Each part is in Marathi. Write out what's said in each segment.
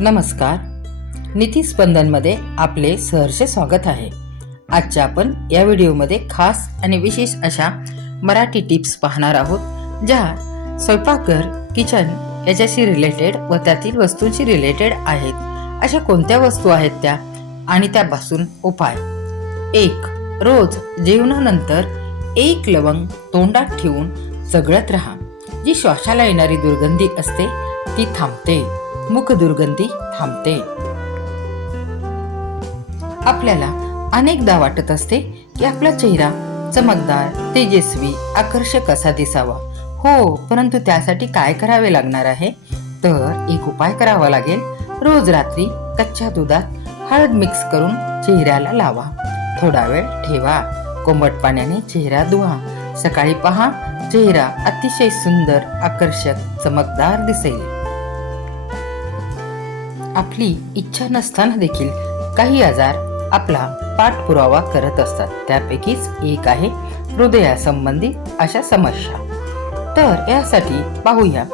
नमस्कार. नीती स्पंदनमध्ये आपले सहर्ष स्वागत आहे. आजच्या आपण या व्हिडिओमध्ये खास आणि विशेष अशा मराठी टिप्स पाहणार आहोत, ज्या स्वयंपाकघर किचन याच्याशी रिलेटेड व त्यातील वस्तूंशी रिलेटेड आहेत. अशा कोणत्या वस्तू आहेत त्या आणि त्यापासून उपाय. 1. रोज जेवणानंतर 1 लवंग तोंडात ठेवून चगळत राहा. जी श्वासाला येणारी दुर्गंधी असते ती थांबते. मुख दुर्गंधी थांबते. आपल्याला अनेकदा वाटत असते की आपला चेहरा चमकदार, तेजस्वी, आकर्षक असा दिसावा. हो, परंतु त्यासाठी काय करावे लागणार आहे? तर एक उपाय करावा लागेल. रोज रात्री कच्च्या दुधात हळद मिक्स करून चेहऱ्याला लावा. थोडा वेळ ठेवा. कोमट पाण्याने चेहरा धुवा. सकाळी पहा, चेहरा अतिशय सुंदर, आकर्षक, चमकदार दिसेल. आपली इच्छा नसताना देखील काही आजार आपला पाठपुरावा करत असतात. त्यापैकीच एक आहे हृदयासंबंधी अशा समस्या. तर यासाठी पाहूया.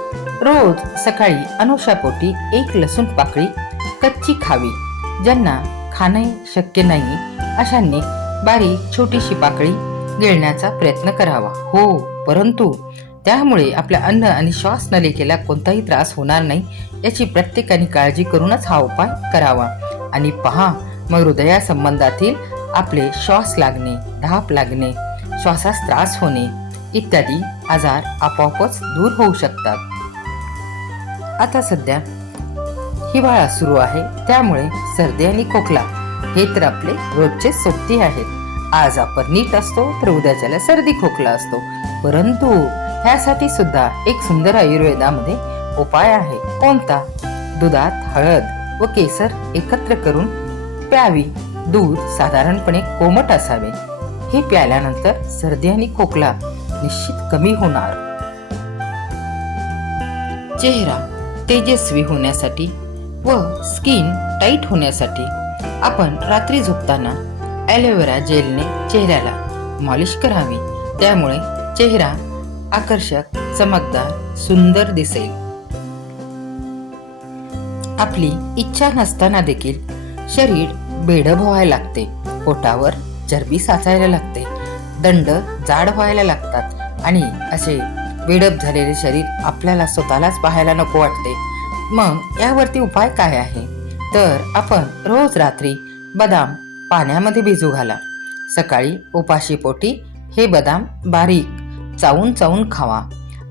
रोज सकाळी अनुशापोटी 1 लसूण पाकळी कच्ची खावी. ज्यांना खाणे शक्य नाही अशांनी बारीक छोटीशी पाकळी गिळण्याचा प्रयत्न करावा. हो, परंतु त्यामुळे आपल्या अन्न आणि श्वास नलिकेला कोणताही त्रास होणार नाही याची प्रत्येकाने काळजी करूनच हा उपाय करावा. आणि पहा, मग हृदयासंबंधातील आपले श्वास लागणे, धाप लागणे, श्वासास त्रास होणे इत्यादी आजार आपोआपच दूर होऊ शकतात. आता सध्या हिवाळा सुरू आहे, त्यामुळे सर्दी आणि खोकला हे तर आपले रोजचे सोबती आहेत. आज आपण नीट असतो तर उद्याच्याला सर्दी खोकला असतो. परंतु ह्यासाठी सुद्धा एक सुंदर आयुर्वेदामध्ये उपाय आहे. कोणता? दुधात हळद व केसर एकत्र करून प्यावी. दूध साधारणपणे कोमट असावे. हे प्यायल्यानंतर सर्दी आणि खोकला निश्चित कमी होणार. चेहरा तेजस्वी होण्यासाठी व स्किन टाईट होण्यासाठी आपण रात्री झोपताना ॲलोवेरा जेलने चेहऱ्याला मॉलिश करावी. त्यामुळे चेहरा आकर्षक, चमकदार, सुंदर दिसेल. आपली इच्छा नसताना देखील शरीर बेढप व्हायला लागते. पोटावर चरबी साचायला लागते. दंड जाड व्हायला लागतात आणि असे बेढप झालेले शरीर आपल्याला स्वतःलाच पाहायला नको वाटते. मग यावरती उपाय काय आहे? तर आपण रोज रात्री बदाम पाण्यामध्ये भिजू घाला. सकाळी उपाशी पोटी हे बदाम बारीक चावून खावा.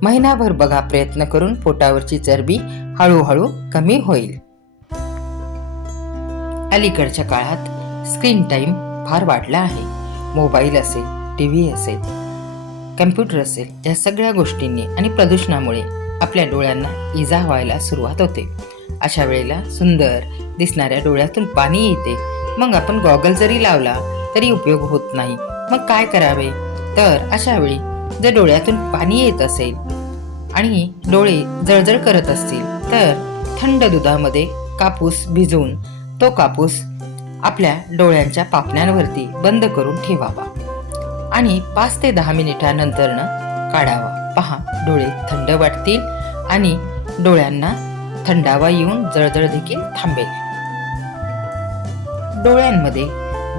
महिनाभर बघा, प्रयत्न करून पोटावरची चरबी हळूहळू कमी होईल. अलीकडच्या काळात स्क्रीन टाइम फार वाढला आहे. मोबाईल असेल, टीव्ही असेल, कम्प्युटर असेल, या सगळ्या गोष्टींनी आणि प्रदूषणामुळे आपल्या डोळ्यांना इजा व्हायला सुरुवात होते. अशा वेळेला सुंदर दिसणाऱ्या डोळ्यातून पाणी येते. मग आपण गॉगल जरी लावला तरी उपयोग होत नाही. मग काय करावे? तर अशा वेळी जर डोळ्यातून पाणी येत असेल आणि डोळे जळजळ करत असतील तर थंड दुधामध्ये कापूस भिजवून तो कापूस आपल्या डोळ्यांच्या पापण्यांवरती बंद करून ठेवावा आणि 5 ते 10 मिनिटांनंतर काढावा. पहा, डोळे थंड वाटतील आणि डोळ्यांना थंडावा येऊन जळजळ देखील थांबेल. डोळ्यांमध्ये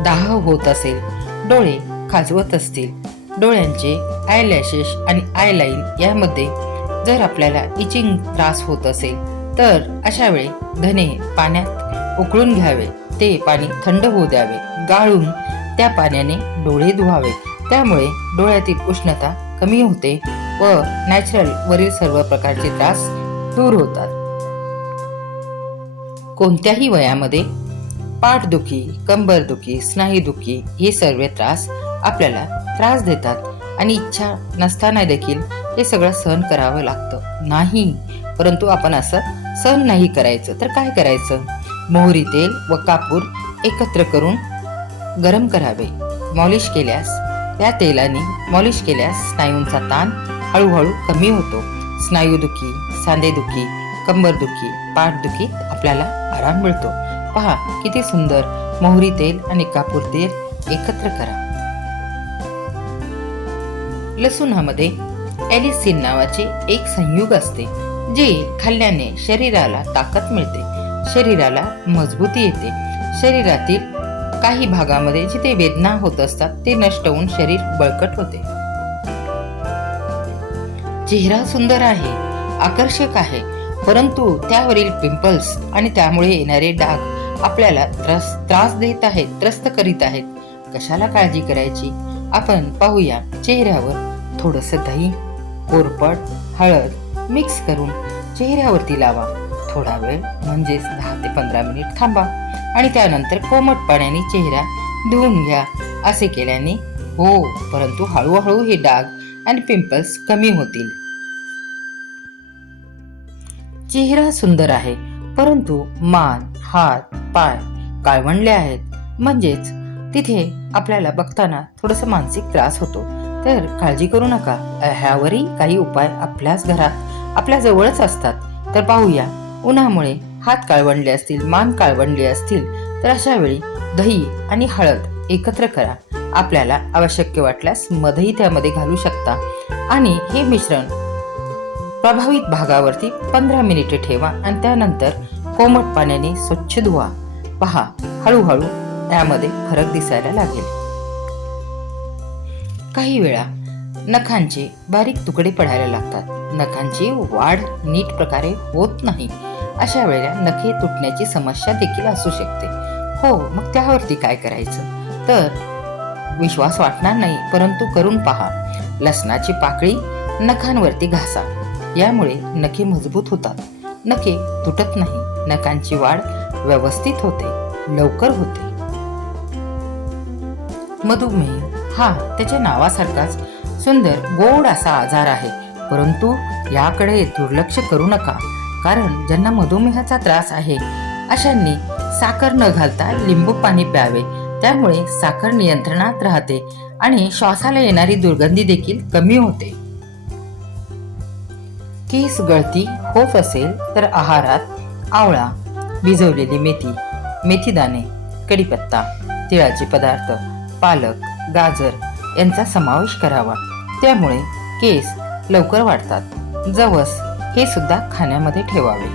दाह होत असेल, डोळे खाजवत असतील, डोळ्यांचे आयलॅशेस आणि आयलाईन यामध्ये जर आपल्याला इचिंग त्रास होत असेल तर अशा वेळी धने पाण्यात उकळून घ्यावे. ते पाणी थंड होऊ द्यावे. गाळून त्या पाण्याने डोळे धुवावे. त्यामुळे डोळ्यातील उष्णता कमी होते व नॅचरल वरील सर्व प्रकारचे त्रास दूर होतात. कोणत्याही वयामध्ये पाठदुखी, कंबरदुखी, स्नायूदुखी हे सर्व त्रास आपल्याला त्रास देतात आणि इच्छा नसताना देखील हे सगळं सहन करावं लागतं. नाही, परंतु आपण असं सहन नाही करायचं तर काय करायचं? मोहरी तेल व कापूर एकत्र करून गरम करावे. मॉलिश केल्यास, त्या तेलाने मॉलिश केल्यास स्नायूंचा ताण हळूहळू कमी होतो. स्नायूदुखी, सांधेदुखी, कंबरदुखी, पाठदुखी आपल्याला आराम मिळतो. पहा, किती सुंदर मोहरी तेल आणि कापूर तेल एकत्र करा. लसूणामध्ये ॲलिसिन नावाचे एक संयुग असते, जे खाल्ल्याने शरीराला ताकद मिळते. शरीराला मजबूती येते. शरीरातील काही भागामध्ये जिथे वेदना होत असतात ते नष्ट होऊन शरीर बळकट होते. चेहरा सुंदर आहे, आकर्षक आहे, परंतु त्यावरील पिंपल्स आणि त्यामुळे येणारे डाग आपल्याला त्रास देत आहेत, त्रस्त करीत आहेत. कशाला काळजी करायची? आपण पाहूया. चेहऱ्यावर थोडंसं दही, कोरपड, हळद मिक्स करून चेहऱ्यावरती लावा. थोडा वेळ म्हणजेच 10 ते 15 मिनिट थांबा आणि त्यानंतर कोमट पाण्याने चेहरा धुवून घ्या. असे केल्याने हो, परंतु हळूहळू हे डाग आणि पिंपल्स कमी होतील. चेहरा सुंदर आहे, परंतु मान, हात, पाय काळवंडले आहेत, म्हणजेच तिथे आपल्याला बघताना थोडंसं मानसिक त्रास होतो. तर काळजी करू नका. ह्यावरही काही उपाय आपल्याच घरात, आपल्या जवळच असतात. तर पाहूया. उन्हामुळे हात काळवंडले असतील, मान काळवंडली असतील, तर अशा वेळी दही आणि हळद एकत्र करा. आपल्याला आवश्यक वाटल्यास मधही त्यामध्ये घालू शकता आणि हे मिश्रण प्रभावित भागावरती 15 मिनिटे ठेवा आणि त्यानंतर कोमट पाण्याने स्वच्छ धुवा. पहा, हळूहळू त्यामध्ये फरक दिसायला लागेल. काही वेळा नखांचे बारीक तुकडे पडायला लागतात. नखांची वाढ नीट प्रकारे होत नाही. अशा वेळेला नखे तुटण्याची समस्या देखील असू शकते. हो, मग त्यावरती काय करायचं? तर विश्वास वाटणार नाही, परंतु करून पहा. लसणाची पाकळी नखांवरती घासा. यामुळे नखे मजबूत होतात, नखे तुटत नाही, नखांची वाढ व्यवस्थित होते, लवकर होते. मधुमेह हा त्याच्या नावासारखाच सुंदर गोड असा आजार आहे, परंतु याकडे दुर्लक्ष करू नका. कारण ज्यांना मधुमेहाचा त्रास आहे अशांनी साखर न घालता लिंबू पाणी प्यावे. त्यामुळे साखर नियंत्रणात राहते आणि श्वासाला येणारी दुर्गंधी देखील कमी होते. केस गळती होत असेल तर आहारात आवळा, भिजवलेली मेथी, मेथीदाणे, कढीपत्ता, तिळाचे पदार्थ, पालक, गाजर यांचा समावेश करावा. त्यामुळे केस लवकर वाढतात. जवस हे सुद्धा खाण्यामध्ये ठेवावे.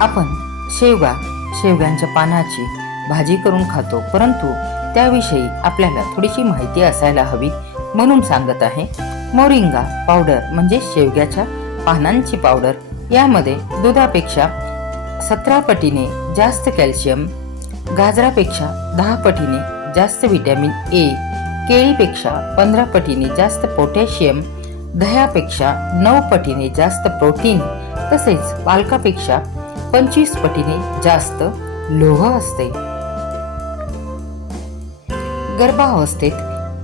आपण शेवग्यांच्या पानाची भाजी करून खातो, परंतु त्याविषयी आपल्याला थोडीशी माहिती असायला हवी म्हणून सांगत आहे. मोरिंगा पावडर म्हणजे शेवग्याच्या पानांची पावडर. यामध्ये दुधापेक्षा 17 पटीने जास्त कॅल्शियम, गाजरापेक्षा 10 पटीने जास्त व्हिटॅमिन ए, केळीपेक्षा 15 पटीने जास्त पोटॅशियम, दह्यापेक्षा 9 पटीने जास्त प्रोटीन, तसेच पालकापेक्षा 25 पटीने जास्त लोह असते. गर्भावस्थेत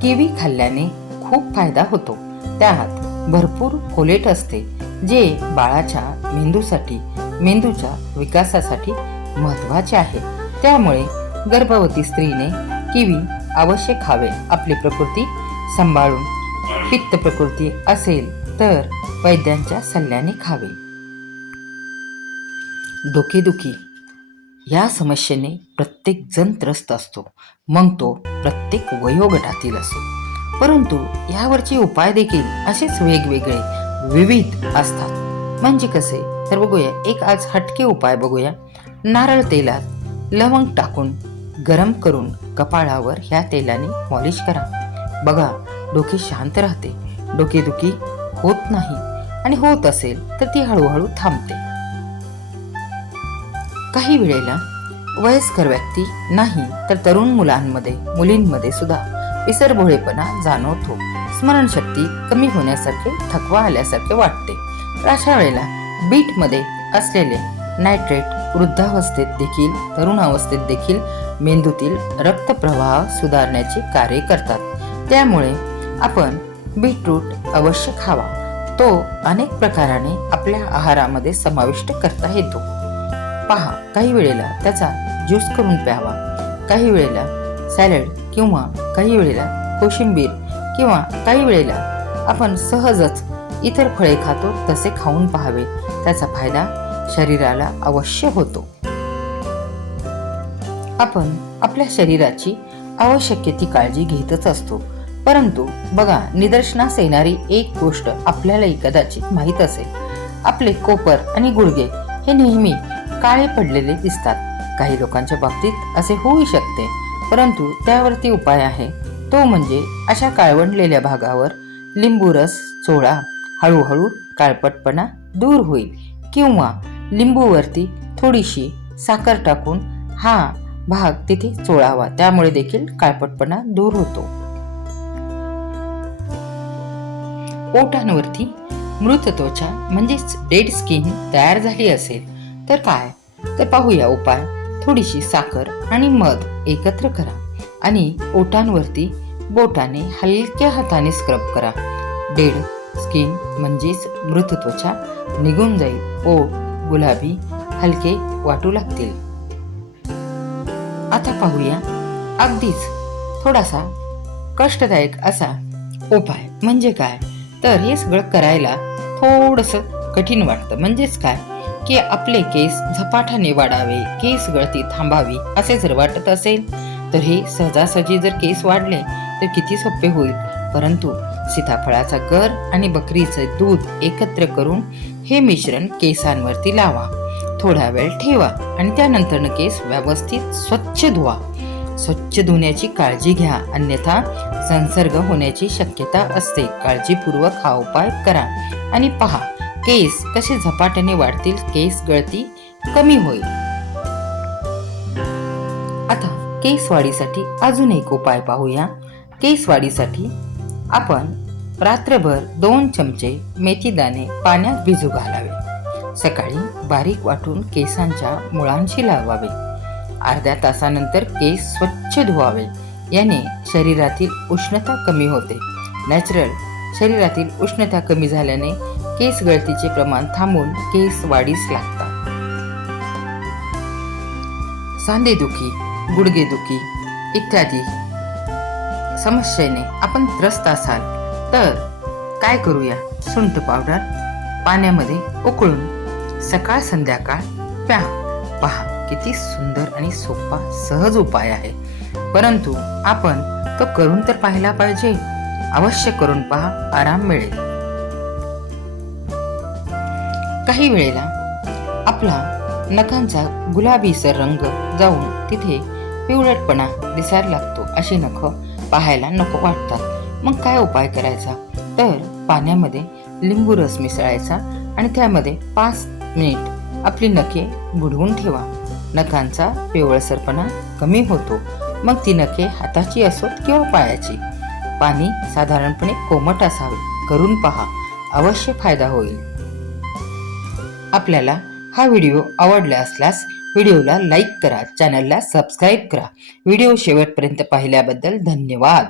किवी खाल्ल्याने खूप फायदा होतो. त्यात भरपूर फोलेट असते, जे बाळाच्या मेंदूच्या विकासासाठी महत्त्वाचे आहे. त्यामुळे गर्भवती स्त्रीने किवी अवश्य खावे. आपली प्रकृती सांभाळून पित्त प्रकृती असेल तर वैद्यांच्या सल्ल्याने खावे. डोकेदुखी या समस्येने प्रत्येक जण त्रस्त असतो, मग तो प्रत्येक वयोगटातील असो. परंतु यावरचे उपाय देखील असेच वेगवेगळे विविध असतात. म्हणजे कसे तर बघूया. एक आज हटके उपाय बघूया. नारळ तेलात लवंग टाकून गरम करून कपाळावर ह्या तेलाने मॉलिश करा. बघा, डोके शांत राहते, डोकेदुखी होत नाही आणि होत असेल तर ती हळूहळू थांबते. काही वेळेला वयस्कर व्यक्ती नाही तर तरुण मुलींमध्ये सुद्धा विसरभोळेपणा जाणवतो. स्मरणशक्ती कमी होण्यासारखे, थकवा आल्यासारखे वाटते. तर अशा वेळेला बीटमध्ये असलेले नायट्रेट वृद्धावस्थेत देखील, तरुण अवस्थेत देखील मेंदूतील रक्तप्रवाह सुधारण्याचे कार्य करतात. त्यामुळे आपण बीटरूट अवश्य खावा. तो अनेक प्रकाराने आपल्या आहारामध्ये समाविष्ट करता येतो. पहा, काही वेळेला त्याचा ज्यूस करून प्यावा, काही वेळेला सॅलड किंवा काही वेळेला कोशिंबीर किंवा काही वेळेला आपण सहजच इतर फळे खातो तसे खाऊन पाहावे. त्याचा फायदा शरीराला अवश्य होतो. आपण आपल्या शरीराची आवश्यक ती काळजी घेतच असतो, परंतु बघा, निदर्शनास येणारी एक गोष्ट आपल्यालाही कदाचित माहीत असेल. आपले कोपर आणि गुडघे हे नेहमी काळे पडलेले दिसतात. काही लोकांच्या बाबतीत असे होऊ शकते, परंतु त्यावरती उपाय आहे. तो म्हणजे अशा काळवंडलेल्या भागावर लिंबू रस चोळा. हळूहळू काळपटपणा दूर होईल. किंवा लिंबूवरती थोडीशी साखर टाकून हा भाग तिथे चोळावा, त्यामुळे देखील काळपटपणा दूर होतो. ओठांवरती मृत त्वचा म्हणजेच डेड स्किन तयार झाली असेल तर काय, तर पाहूया उपाय. थोडीशी साखर आणि मध एकत्र करा आणि ओठांवरती बोटाने हलक्या हाताने स्क्रब करा. डेड स्किन म्हणजेच मृत त्वचा निघून जाईल. ओठ गुलाबी हलके वाटू लागतील. आता पाहूया अगदीच थोडासा कष्टदायक असा उपाय म्हणजे काय, तर हे सगळं करायला थोडंसं कठीण वाटतं. म्हणजेच काय की आपले केस झपाट्याने वाढावे, केस गळती थांबावी असे जर वाटत असेल तर हे सहजासहजी जर केस वाढले तर किती सोपे होईल. परंतु सीताफळाचा गर आणि बकरीचे दूध एकत्र करून हे मिश्रण केसांवरती लावा. थोडा वेळ ठेवा आणि त्यानंतर केस व्यवस्थित स्वच्छ धुवा. स्वच्छ धुण्याची काळजी घ्या, अन्यथा संसर्ग होण्याची शक्यता असते. काळजीपूर्वक हा उपाय करा आणि पहा केस कसे झपाट्याने वाढतील, केस गळती कमी होईल. आता केस वाढीसाठी अजून एक उपाय पाहूया. केस वाढीसाठी आपण रात्रभर 2 चमचे मेथी दाणे पाण्यात भिजू घालावे. सकाळी बारीक वाटून केसांच्या मुळांशी लावावे. अर्ध्या तासानंतर केस स्वच्छ धुवावे. याने शरीरातील उष्णता कमी होते. नॅचरल शरीरातील उष्णता कमी झाल्याने केस गळतीचे प्रमाण थांबून केस वाढीस लागतात. सांधेदुखी, गुडघेदुखी इत्यादी समस्येने आपण त्रस्त असाल तर काय करूया, सुंठ पावडर पाण्यामध्ये उकळून सकाळ संध्याकाळ प्या. पहा किती सुंदर आणि सोपा सहज उपाय आहे, परंतु आपण तो करून तर पाहिला पाहिजे. अवश्य करून पहा, आराम मिळेल. काही वेळेला आपला नखांचा गुलाबीसर रंग जाऊन तिथे पिवळटपणा दिसायला लागतो. अशी नख पाहायला नको वाटतात. मग काय उपाय करायचा, तर पाण्यामध्ये लिंबू रस मिसळायचा आणि त्यामध्ये 5 मिनिट आपली नखे बुडवून ठेवा. नखांचा पिवळसरपणा कमी होतो. मग ती नखे हाताची असोत किंवा पायाची. पाणी साधारणपणे कोमट असावे. करून पहा, अवश्य फायदा होईल. आपल्याला हा व्हिडिओ आवडला असल्यास व्हिडिओला लाईक करा, चॅनलला सबस्क्राईब करा. व्हिडिओ शेवटपर्यंत पाहिल्याबद्दल धन्यवाद.